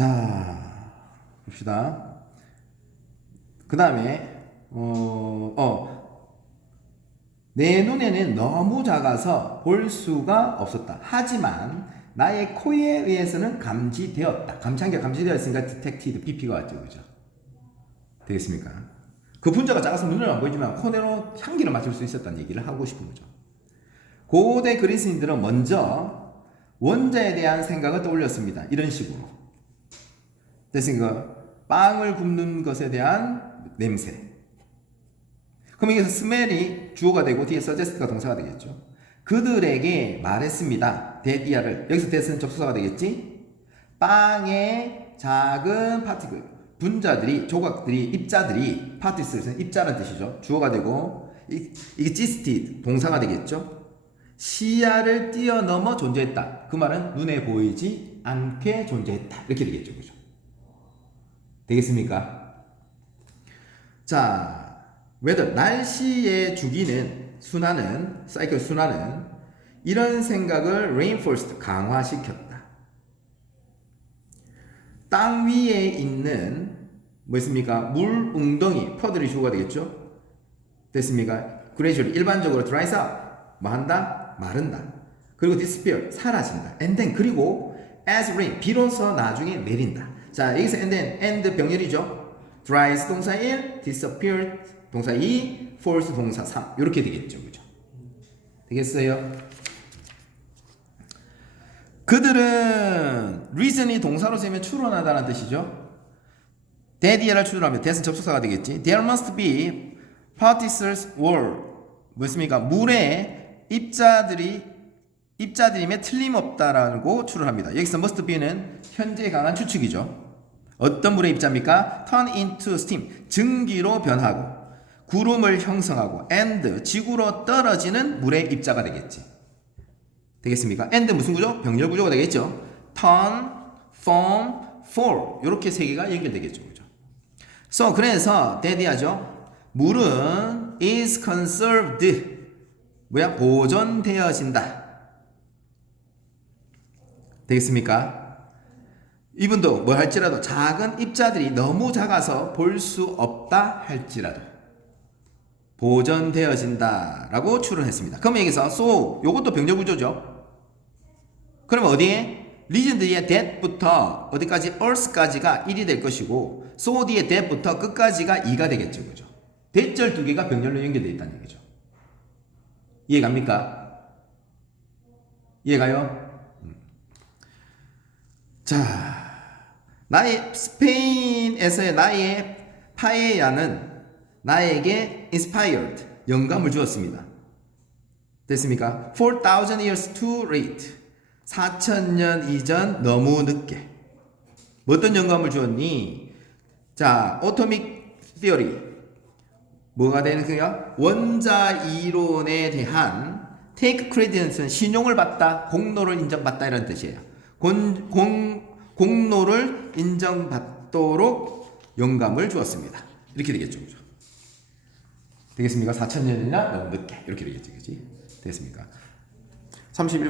자, 봅시다. 그 다음에, 어, 어, 내 눈에는 너무 작아서 볼 수가 없었다. 하지만 나의 코에 의해서는 감지되었다. 감지한게 감지되었으니까 detected, BP가 왔죠. 그죠? 되겠습니까? 그 분자가 작아서 눈으로 안 보이지만 코내로 향기를 맡을 수 있었다는 얘기를 하고 싶은 거죠. 고대 그리스인들은 먼저 원자에 대한 생각을 떠올렸습니다. 이런 식으로. 됐으니까 빵을 굽는 것에 대한 냄새. 그럼 여기서 스멜이 주어가 되고 뒤에 suggest가 동사가 되겠죠. 그들에게 말했습니다. 데디아를 여기서 데스는 접수사가 되겠지. 빵의 작은 파티클 분자들이 조각들이 입자들이 파티스는 입자라는 뜻이죠. 주어가 되고 이, 이게 지스티 동사가 되겠죠. 시야를 뛰어넘어 존재했다. 그 말은 눈에 보이지 않게 존재했다. 이렇게 되겠죠. 그죠? 되겠습니까? 자, whether 날씨의 주기는 순환은 사이클 순환은 이런 생각을 reinforced 강화시켰다. 땅 위에 있는 뭐 있습니까? 물 웅덩이 퍼들이 주어가 되겠죠? 됐습니까? gradually 일반적으로 dries up 뭐 한다? 마른다. 그리고 disappear 사라진다. and then 그리고 as rain 비로소 나중에 내린다. 자 여기서 and then and 병렬이죠. dries 동사 1, disappear 동사 2, falls 동사 3 이렇게 되겠죠, 그죠? 되겠어요? 그들은 reason이 동사로 쓰면 추론하다는 뜻이죠. 대디에를 추론하면 대은 접속사가 되겠지. There must be particles were 뭐습니까? 물에 입자들이 입자들임에 틀림없다라고 추론합니다. 여기서 must be는 현재 강한 추측이죠. 어떤 물의 입자입니까? turn into steam 증기로 변하고 구름을 형성하고 and 지구로 떨어지는 물의 입자가 되겠지. 되겠습니까? and 무슨 구조? 병렬 구조가 되겠죠. turn, form, fall 이렇게 세 개가 연결되겠죠. 그죠? So 그래서 대디하죠. 물은 is conserved 뭐야? 보존되어진다. 되겠습니까? 이분도 뭐 할지라도 작은 입자들이 너무 작아서 볼 수 없다 할지라도 보존되어진다라고 추론했습니다. 그럼 여기서 so 요것도 병렬 구조죠. 그럼 어디에 리전 뒤에 that부터 어디까지 earth까지가 1이 될 것이고 so 뒤에 that부터 끝까지가 2가 되겠죠. 그죠? 대절 두 개가 병렬로 연결되어 있다는 얘기죠. 이해 갑니까? 이해 가요? 음. 자, 나의 스페인에서의 나의 파에야는 나에게 inspired 영감을 주었습니다. 됐습니까? 4,000 years too late. 4,000년 이전 너무 늦게. 뭐 어떤 영감을 주었니? 자, 오토믹 티어리. 뭐가 되는 거야? 원자 이론에 대한 take credit는 신용을 받다, 공로를 인정받다 이런 뜻이에요. 공, 공, 공로를 인정받도록 영감을 주었습니다. 이렇게 되겠죠. 그죠? 되겠습니까? 4천년이나 너무 늦게 이렇게 되겠지. 그지? 되겠습니까? 31분